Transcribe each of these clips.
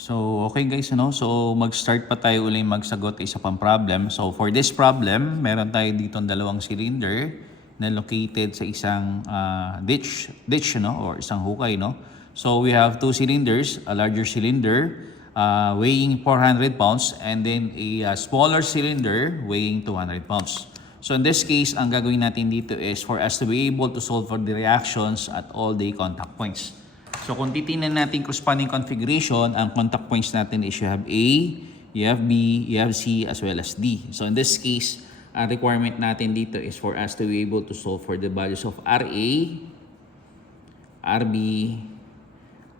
So, okay guys, So, mag-start pa tayo ulit magsagot isa pang problem. So, for this problem, meron tayo dito dalawang cylinder na located sa isang ditch, or isang hukay, So, we have two cylinders, a larger cylinder weighing 400 pounds and then a smaller cylinder weighing 200 pounds. So, in this case, ang gagawin natin dito is for us to be able to solve for the reactions at all the contact points. So kung titingnan natin corresponding configuration, ang contact points natin is you have A, you have B, you have C, as well as D. So in this case, ang requirement natin dito is for us to be able to solve for the values of RA, RB,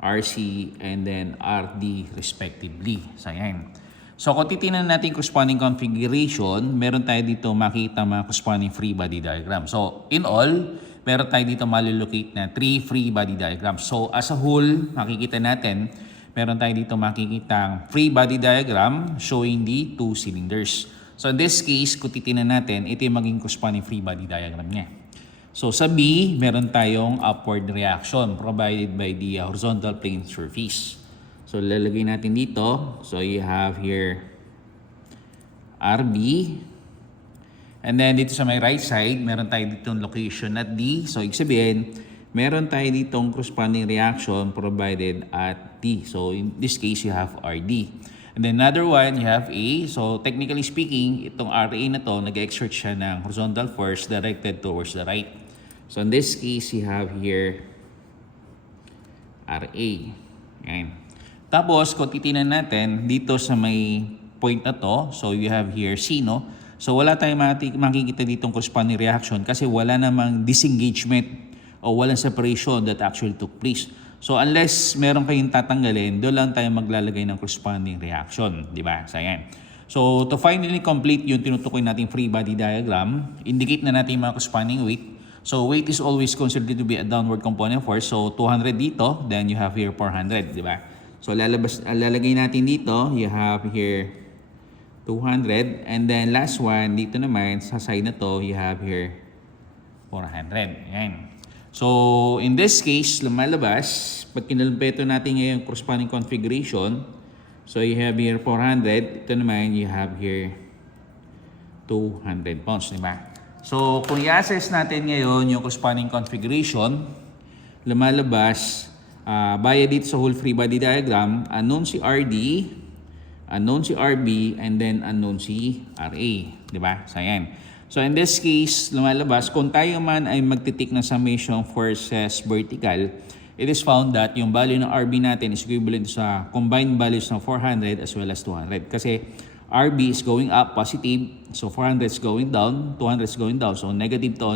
RC, and then RD respectively. So yan. So kung titingnan natin corresponding configuration, meron tayo dito makita mga corresponding free body diagram. So in all, meron tayo dito malilocate na 3 free body diagrams. So as a whole, makikita natin, meron tayo dito makikita free body diagram showing the two cylinders. So in this case, kung titingnan natin, ito yung maging corresponding free body diagram niya. So sa B, meron tayong upward reaction provided by the horizontal plane surface. So lalagay natin dito. So you have here RB. And then dito sa may right side, meron tayo ditong location at D. So ibig sabihin, meron tayo ditong corresponding reaction provided at D. So in this case, you have RD. And then another one, you have A. So technically speaking, itong RA na to, nag-exert siya ng horizontal force directed towards the right. So in this case, you have here RA. Yan. Tapos, kung titinan natin, dito sa may point na to, so you have here C, So wala tayong makikita ditong corresponding reaction kasi wala namang disengagement o walang separation that actually took place. So unless meron kayong tatanggalin, doon lang tayo maglalagay ng corresponding reaction, di ba? So ayan. So to finally complete yung tinutukoy nating free body diagram, indicate na natin yung mga corresponding weight. So weight is always considered to be a downward component force. So 200 dito, then you have here 400, di ba? So lalagay natin dito, you have here 200, and then last one dito naman sa side na to, you have here 400. Yan. So in this case, lumalabas pag kinalbeto natin ngayon corresponding configuration, so you have here 400, ito naman you have here 200 pounds, di ba? So kung i-assess natin ngayon yung corresponding configuration, lumalabas via dito sa whole free body diagram, unknown si RD, unknown si RB, and then unknown si RA. Diba? So, ayan. So, in this case, lumalabas, kung tayo man ay magtitik ng summation forces vertical, it is found that yung value ng RB natin is equivalent sa combined values ng 400 as well as 200. Kasi RB is going up, positive. So, 400 is going down, 200 is going down. So, negative to,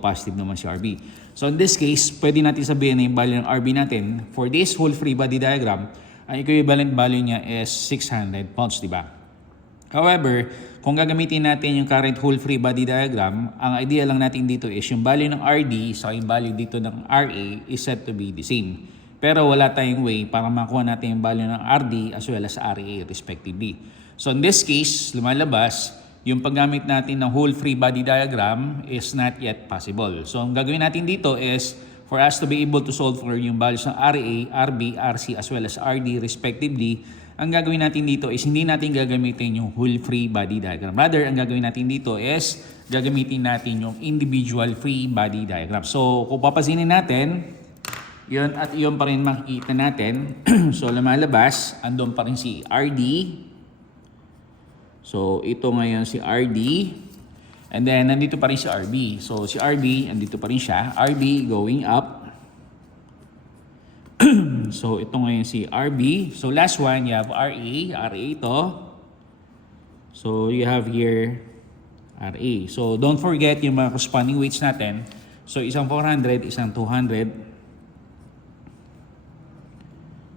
positive naman si RB. So, in this case, pwede natin sabihin na yung value ng RB natin for this whole free body diagram, ang equivalent value niya is 600 pounds, di ba? However, kung gagamitin natin yung current whole free body diagram, ang idea lang natin dito is yung value ng RD sa yung value dito ng RA is said to be the same. Pero wala tayong way para makuha natin yung value ng RD as well as RA respectively. So in this case, lumalabas, yung paggamit natin ng whole free body diagram is not yet possible. So ang gagawin natin dito is for us to be able to solve for yung values ng RA, RB, RC, as well as RD respectively, ang gagawin natin dito is hindi natin gagamitin yung whole free body diagram. Rather, ang gagawin natin dito is gagamitin natin yung individual free body diagram. So, kung papasinin natin, yun at yun pa rin makikita natin. So, lumalabas, andun pa rin si RD. So, ito ngayon si RD. And then, nandito pa rin si RB. So, si RB, nandito pa rin siya. RB going up. So, ito ngayon si RB. So, last one, you have RA. RA ito. So, you have here RA. So, don't forget yung mga corresponding weights natin. So, isang 400, isang 200.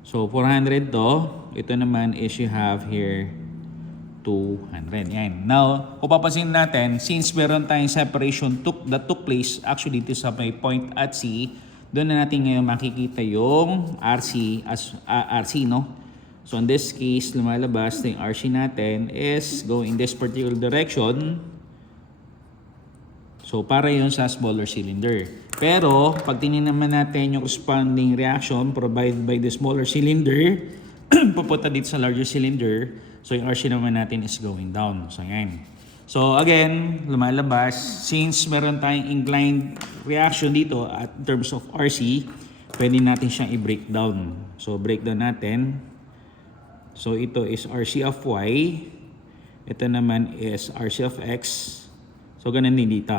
So, 400 to. Ito naman is you have here 200. Yan. Now, kung papansin natin, since meron tayong separation that took place actually dito sa may point at C, doon na natin ngayon makikita yung RC as RC, So in this case, lumalabas na yung RC natin is going in this particular direction. So para yun sa smaller cylinder. Pero pag tinignan naman natin yung corresponding reaction provided by the smaller cylinder, pupunta dito sa larger cylinder. So yung RC naman natin is going down. So yan. So again, lumalabas. Since meron tayong inclined reaction dito at in terms of RC, pwede natin siyang i-breakdown. So breakdown natin. So ito is RC of Y. Ito naman is RC of X. So ganun din dito.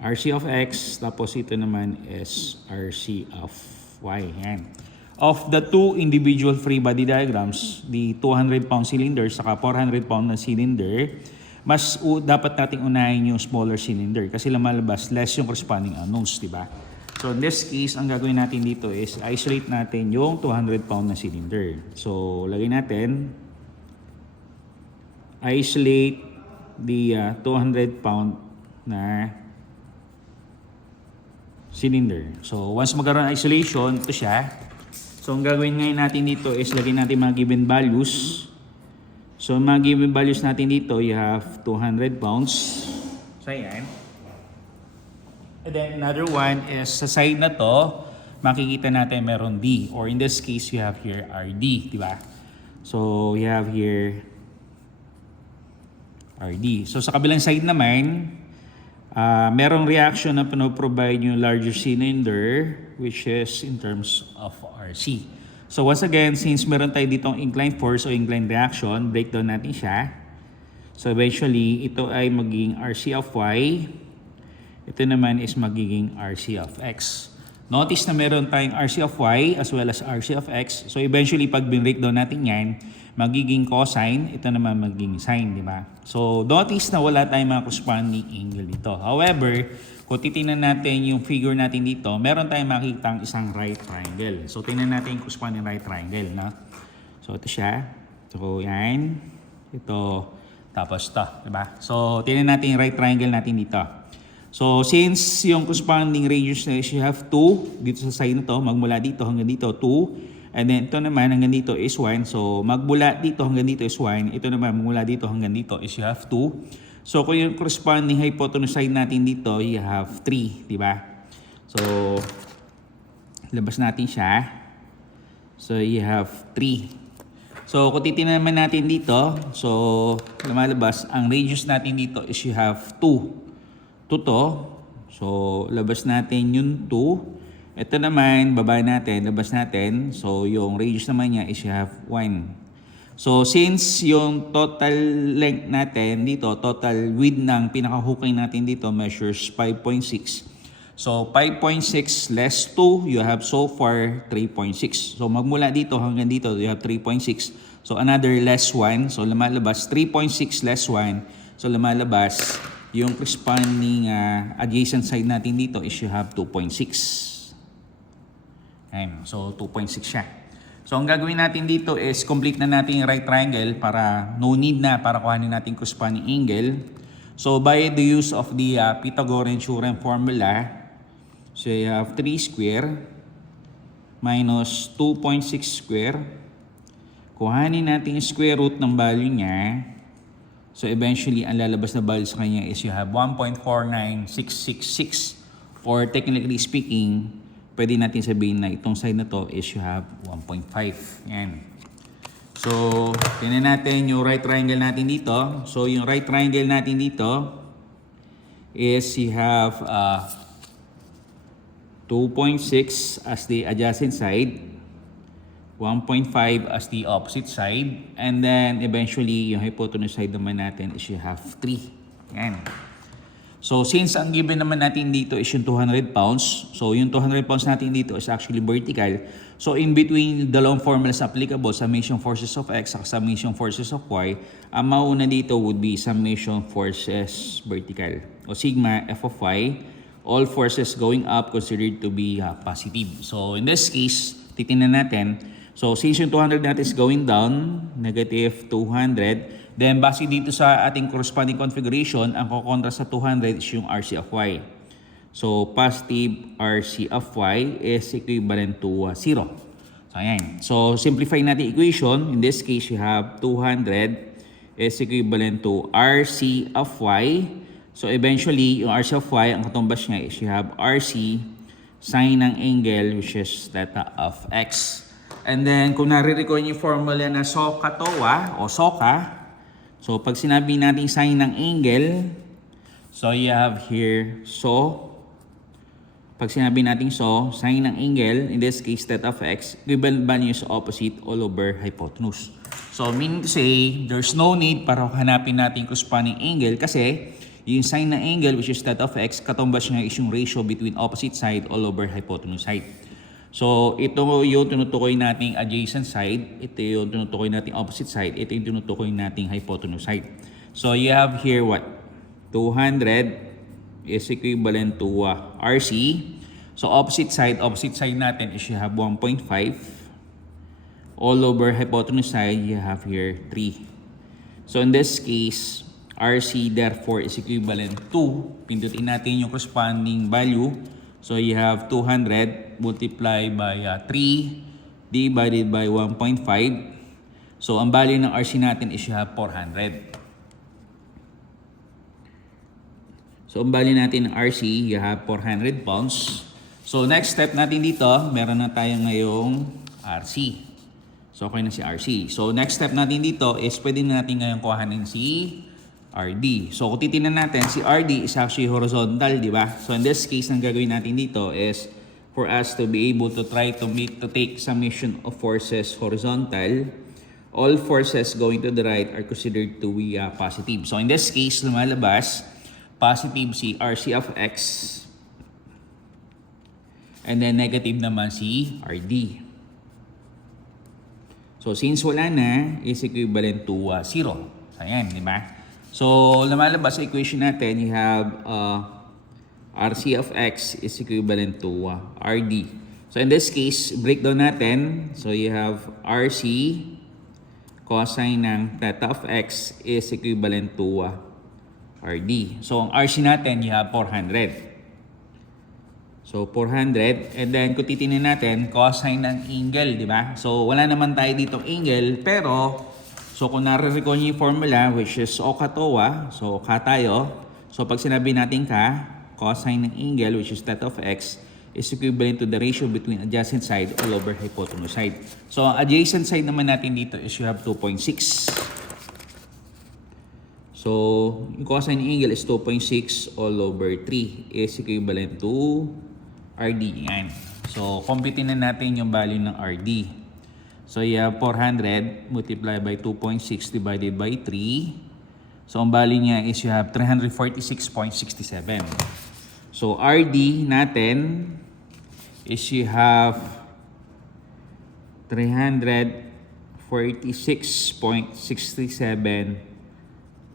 RC of X, tapos ito naman is RC of Y. Yan. Of the two individual free body diagrams, the 200-pound cylinder saka 400-pound na cylinder, mas dapat nating unahin yung smaller cylinder kasi lumalabas less yung corresponding unknowns, di ba? So in this case, ang gagawin natin dito is isolate natin yung 200-pound na cylinder. So lagay natin, isolate the 200-pound na cylinder. So once magkaroon ng isolation, ito siya. So ang gagawin ngayon natin dito is lagyan natin mga given values. So mga given values natin dito, you have 200 pounds. So yan. And then another one is sa side na to, makikita natin meron D. Or in this case, you have here RD, di ba? So you have here RD. So sa kabilang side naman, merong reaction na provide yung larger cylinder, which is in terms of RC. So once again, since meron tayo ditong inclined force o inclined reaction, breakdown natin siya. So eventually, ito ay magiging RC of Y. Ito naman is magiging RC of X. Notice na meron tayong RC of Y as well as RC of X. So eventually, pag bin-breakdown natin yan, magiging cosine, ito naman magiging sine, di ba? So notice na wala tayong mga corresponding angle dito. However, kung titingnan natin yung figure natin dito, meron tayong makikitang isang right triangle. So tingnan natin yung corresponding right triangle, no? So ito siya. So yan. Ito. Tapos ito, di ba? So tingnan natin yung right triangle natin dito. So since yung corresponding radius na is you have 2, dito sa side na to, magmula dito hanggang dito, 2. And then ito naman hanggang dito is 1. So magmula dito hanggang dito is 1. Ito naman magmula dito hanggang dito is you have 2. So kung yung corresponding hypotenuse side natin dito, you have 3, di ba? So labas natin siya. So you have 3. So kung titingnan naman natin dito, so lumalabas ang radius natin dito is you have 2. 2 to. So labas natin yung 2. Ito naman, baba natin, labas natin. So, yung radius naman niya is you have 1. So, since yung total length natin dito, total width ng pinaka-hookay natin dito measures 5.6. So, 5.6 less 2, you have so far 3.6. So, magmula dito hanggang dito, you have 3.6. So, another less 1. So, lumalabas 3.6 less 1. So, lumalabas yung corresponding adjacent side natin dito is you have 2.6. Ayan. So, 2.6 siya. So, ang gagawin natin dito is complete na natin yung right triangle para no need na para kuhanin natin corresponding angle. So, by the use of the Pythagorean theorem formula, so you have 3 square minus 2.6 square. Kuhanin natin yung square root ng value niya. So, eventually, ang lalabas na value sa kanya is you have 1.49666. Or technically speaking, pwede natin sabihin na itong side na to is you have 1.5. Yan. So, tingnan natin yung right triangle natin dito. So, yung right triangle natin dito is you have 2.6 as the adjacent side, 1.5 as the opposite side, and then eventually yung hypotenuse side naman natin is you have 3. Yan. So, since ang given naman natin dito is yung 200 pounds, so yung 200 pounds natin dito is actually vertical. So, in between the dalawang formulas applicable, summation forces of X at summation forces of Y, ang mauna dito would be summation forces vertical. O sigma F of Y, all forces going up considered to be positive. So, in this case, titingnan natin. So, since yung 200 natin is going down, negative 200, then, base dito sa ating corresponding configuration, ang kukontra sa 200 is yung RC of Y. So, positive RC of Y is equivalent to 0. So, ayan. So, simplify natin equation. In this case, you have 200 is equivalent to RC of Y. So, eventually, yung RC of Y, ang katumbas niya is you have RC sine ng angle which is theta of X. And then, kung nare-recall yung formula na SOHCAHTOA o SOHCA, so pag sinabi natin sign ng angle, so you have here pag sinabi natin sign ng angle, in this case theta of x, equivalent value is opposite all over hypotenuse. So meaning to say, there's no need para hanapin natin corresponding angle kasi yung sign ng angle which is theta of x, katumbas niya is yung ratio between opposite side all over hypotenuse side. So, ito yung tinutukoy nating adjacent side, ito yung tinutukoy nating opposite side, ito yung tinutukoy nating hypotenuse side. So, you have here what? 200 is equivalent to RC. So, opposite side natin is you have 1.5. All over hypotenuse side, you have here 3. So, in this case, RC therefore is equivalent to, pindutin natin yung corresponding value. So, you have 200 multiplied by 3 divided by 1.5. So, ang value ng RC natin is you have 400. So, ang value natin ng RC, you have 400 pounds. So, next step natin dito, meron na tayo ngayong RC. So, okay na si RC. So, next step natin dito is pwede na natin ngayong kuhanin si RD. So, kung titignan natin, si RD is actually horizontal, di ba? So, in this case, ang gagawin natin dito is for us to be able to try to take summation of forces horizontal. All forces going to the right are considered to be positive. So, in this case, lumalabas positive si RC of x and then negative naman si RD. So, since wala na, is equivalent to 0. So, ayan, di ba? So, lumalabas sa equation natin, you have RC of x is equivalent to RD. So, in this case, breakdown natin. So, you have RC cosine ng theta of x is equivalent to RD. So, ang RC natin, you have 400. So, 400. And then, kung titingnan natin, cosine ng angle, di ba? So, wala naman tayo ditong angle, pero so, kung nare-recall niyo yung formula, which is SOHCAHTOA, so ka tayo. So, pag sinabi natin cosine ng angle, which is theta of x, is equivalent to the ratio between adjacent side all over hypotenuse side. So, ang adjacent side naman natin dito is you have 2.6. So, yung cosine ng angle is 2.6 all over 3 is equivalent to RD. Yan. So, computin na natin yung value ng RD. So, you have 400 multiplied by 2.6 divided by 3. So, ang value niya is you have 346.67. So, RD natin is you have 346.67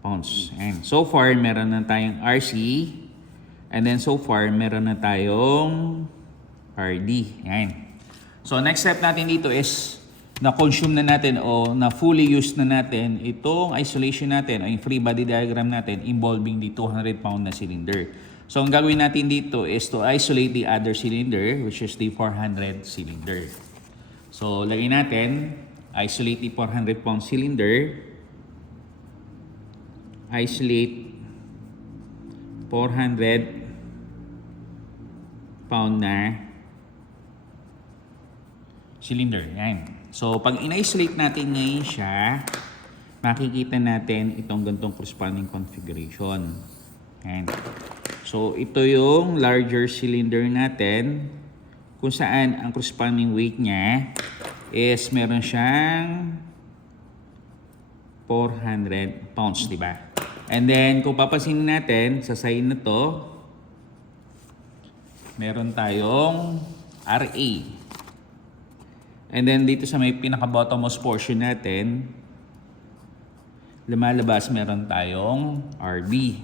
pounds. And so far, meron na tayong RC. And then, so far, meron na tayong RD. Yan. So, next step natin dito is na-consume na natin o na-fully used na natin itong isolation natin o yung free body diagram natin involving the 200 pound na cylinder. So, ang gagawin natin dito is to isolate the other cylinder which is the 400 cylinder. So, lagay natin, isolate the 400 pound cylinder. Isolate 400 pound na cylinder. Yan. So, pag in-isolate natin ngayon siya, makikita natin itong ganitong corresponding configuration. Yan. So, ito yung larger cylinder natin kung saan ang corresponding weight niya is meron siyang 400 pounds, di ba? And then, kung papansinin natin sa side na to, meron tayong RA. And then dito sa may pinaka-bottommost portion natin, lumalabas meron tayong RB.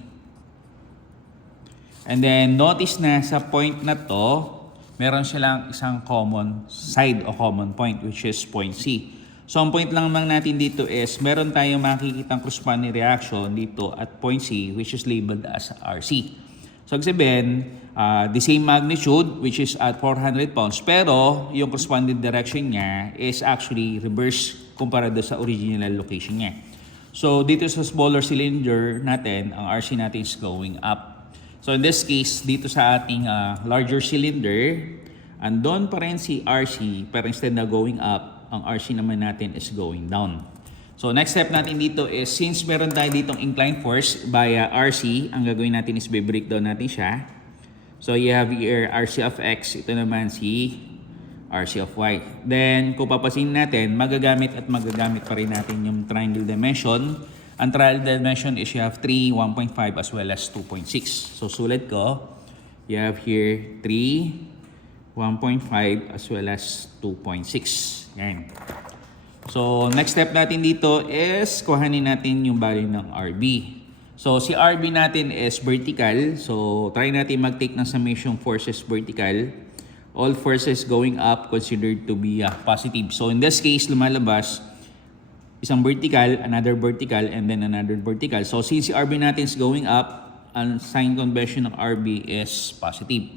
And then notice na sa point na to, meron silang isang common side o common point which is point C. So ang point lang naman natin dito is meron tayong makikitang corresponding reaction dito at point C which is labeled as RC. So sabihin, the same magnitude which is at 400 pounds pero yung corresponding direction niya is actually reverse kumpara do sa original location niya. So dito sa smaller cylinder natin, ang RC natin is going up. So in this case, dito sa ating larger cylinder, andon pa rin si RC pero instead na going up, ang RC naman natin is going down. So next step natin dito is, since meron tayo ditong inclined force via RC, ang gagawin natin is be-breakdown natin siya. So you have here RC of X, ito naman si RC of Y. Then kung papasin natin, magagamit pa rin natin yung triangle dimension. Ang triangle dimension is you have 3, 1.5 as well as 2.6. So sulat ko, you have here 3, 1.5 as well as 2.6. Yan. So next step natin dito is kuhanin natin yung value ng RB. So si RB natin is vertical. So try natin mag-take ng summation forces vertical. All forces going up considered to be positive. So in this case, lumalabas isang vertical, another vertical, and then another vertical. So since si RB natin is going up, ang sign convention ng RB is positive.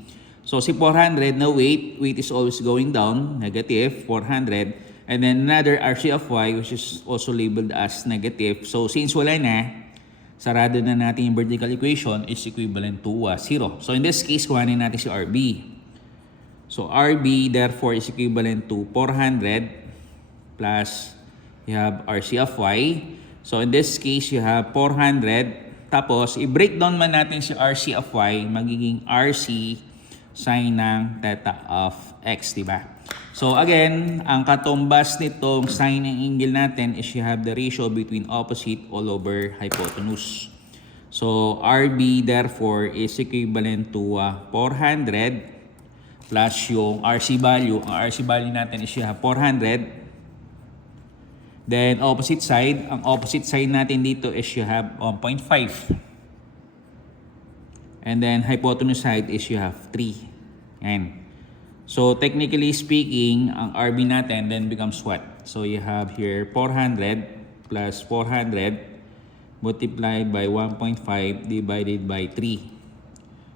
So si 400 na weight is always going down, negative, 400. And then another RC of Y which is also labeled as negative. So since wala na, sarado na natin yung vertical equation is equivalent to 0. So in this case, kuhanin natin si RB. So RB therefore is equivalent to 400 plus you have RC of Y. So in this case, you have 400. Tapos, i-breakdown man natin si RC of Y, magiging RC sine ng theta of X, diba? So again, ang katumbas nitong sine ng angle natin is you have the ratio between opposite all over hypotenuse. So RB therefore is equivalent to 400 plus yung RC value. Ang RC value natin is you have 400. Then opposite side, ang opposite side natin dito is you have 1.5. And then hypotenuse side is you have 3. Ayan. So technically speaking, ang RB natin then becomes what? So you have here 400 plus 400 multiplied by 1.5 divided by 3.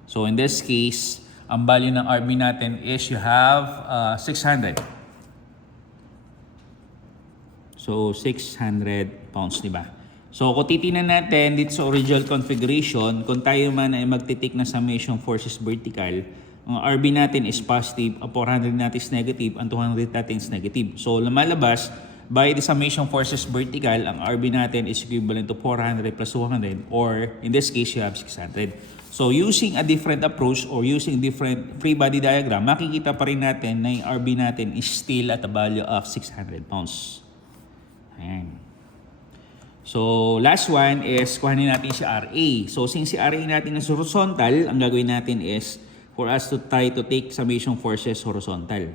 So in this case, ang value ng RB natin is you have 600. So, 600 pounds, di ba? So, kung titingnan natin dito sa original configuration, kung tayo man ay magtitik na summation forces vertical, ang RB natin is positive, ang 400 natin is negative, ang 200 natin is negative. So, lumalabas, by the summation forces vertical, ang RB natin is equivalent to 400 plus 200, or in this case, you have 600. So, using a different approach or using different free body diagram, makikita pa rin natin na yung RB natin is still at a value of 600 pounds. Ayan. So, last one is kuhanin natin si RA. So, since si RA natin is horizontal, ang gagawin natin is for us to try to take summation forces horizontal.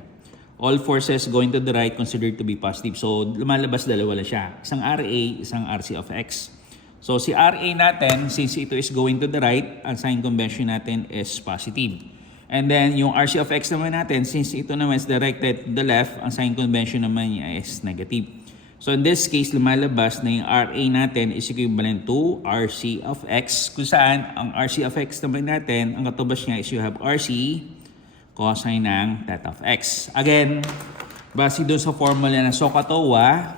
All forces going to the right considered to be positive. So, lumalabas dalawa lang siya. Isang RA, isang RC of X. So, si RA natin, since ito is going to the right, ang sign convention natin is positive. And then, yung RC of X naman natin, since ito naman is directed to the left, ang sign convention naman niya is negative. So in this case, lumalabas na yung RA natin is equivalent to RC of X, kung saan ang RC of X naman natin, ang katubas niya is you have RC cosine ng theta of X. Again, base doon sa formula na SOHCAHTOA,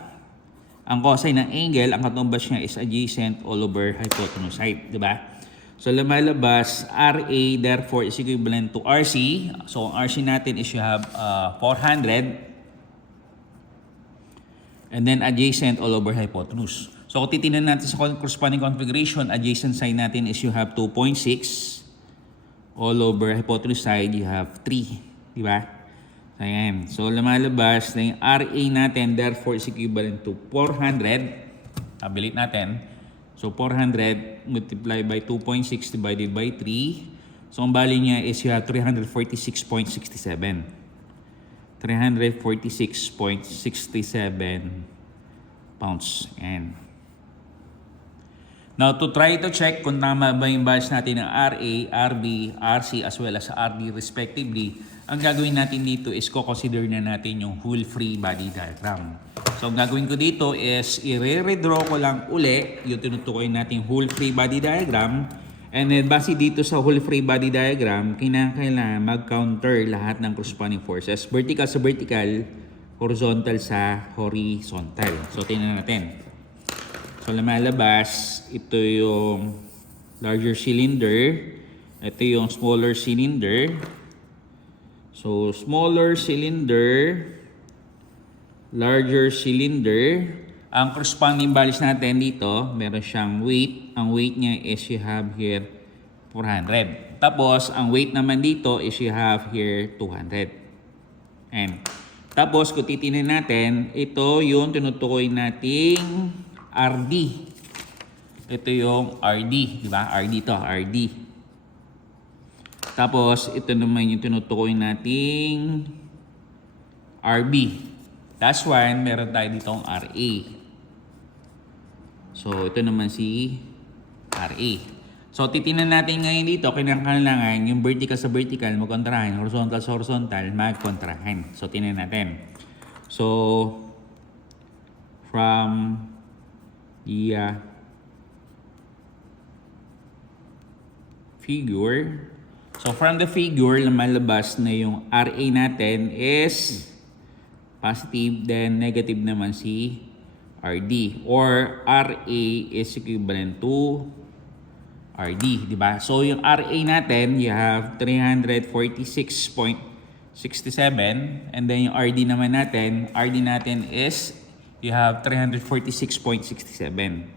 ang cosine ng angle, ang katubas niya is adjacent all over hypotenuse side, di ba? So lumalabas, RA therefore is equivalent to RC. So ang RC natin is you have 400. And then adjacent all over hypotenuse. So kung titignan natin sa corresponding configuration, adjacent side natin is you have 2.6. All over hypotenuse side, you have 3. Diba? Ayan. So lumalabas na yung RA natin, therefore is equivalent to 400. Abilit natin. So 400 multiplied by 2.6 divided by 3. So ang value niya is you have 346.67. 346.67 pounds. And now, to try to check kung tama ba yung values natin ng RA, RB, RC, as well as RD respectively, ang gagawin natin dito is consider na natin yung whole free body diagram. So, ang gagawin ko dito is i-redraw ko lang uli yung tinutukoy natin whole free body diagram. And then, base dito sa whole free body diagram, kailangan mag-counter lahat ng corresponding forces. Vertical sa vertical, horizontal sa horizontal. So, tingnan natin. So, lumalabas, ito yung larger cylinder. Ito yung smaller cylinder. So, smaller cylinder, larger cylinder. Ang corresponding values natin dito, meron siyang weight. Ang weight niya is you have here 400. Tapos, ang weight naman dito is you have here 200. And, tapos, kung titingnan natin, ito yung tinutukoy nating RD. Ito yung RD, di ba? RD to, RD. Tapos, ito naman yung tinutukoy nating RB. Last one, meron tayo ditong RA. So, ito naman si RA. So, titingnan natin ngayon dito, kailangan yung vertical sa vertical magkontrahan, horizontal sa horizontal magkontrahan. So, tingnan natin. So, from the figure, so from the figure, lumalabas na yung RA natin is positive, then negative naman si RD. Or RA is equivalent to RD, di ba? So yung RA natin, you have 346.67, and then yung RD natin is you have 346.67.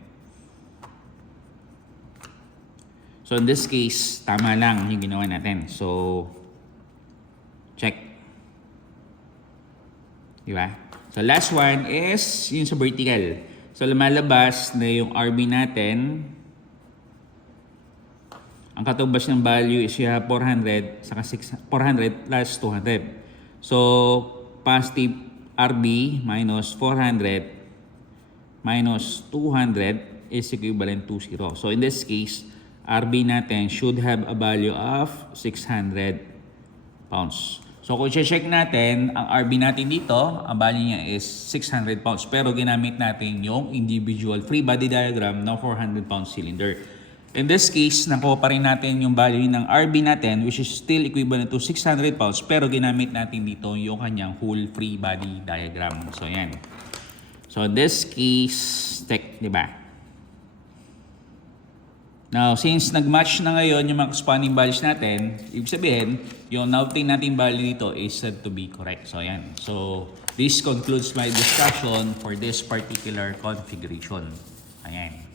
So in this case, tama lang yung ginawa natin. So check. Di ba? So last one is yung sa vertical. So lumalabas na yung RB natin. Ang katumbas ng value is you have 400 saka 400 plus 200. So positive RB minus 400 minus 200 is equivalent to 0. So in this case, RB natin should have a value of 600 pounds. So kung check natin, ang RB natin dito, ang value niya is 600 pounds. Pero ginamit natin yung individual free body diagram ng 400 pound cylinder. In this case, nakuha pa rin natin yung value ng RB natin, which is still equivalent to 600 pounds. Pero ginamit natin dito yung kanyang whole free body diagram. So yan. So in this case, check, di ba? Now, since nag-match na ngayon yung mga corresponding values natin, ibig sabihin, yung na-obtain natin value dito is said to be correct. So, yan. So, this concludes my discussion for this particular configuration. Ayan.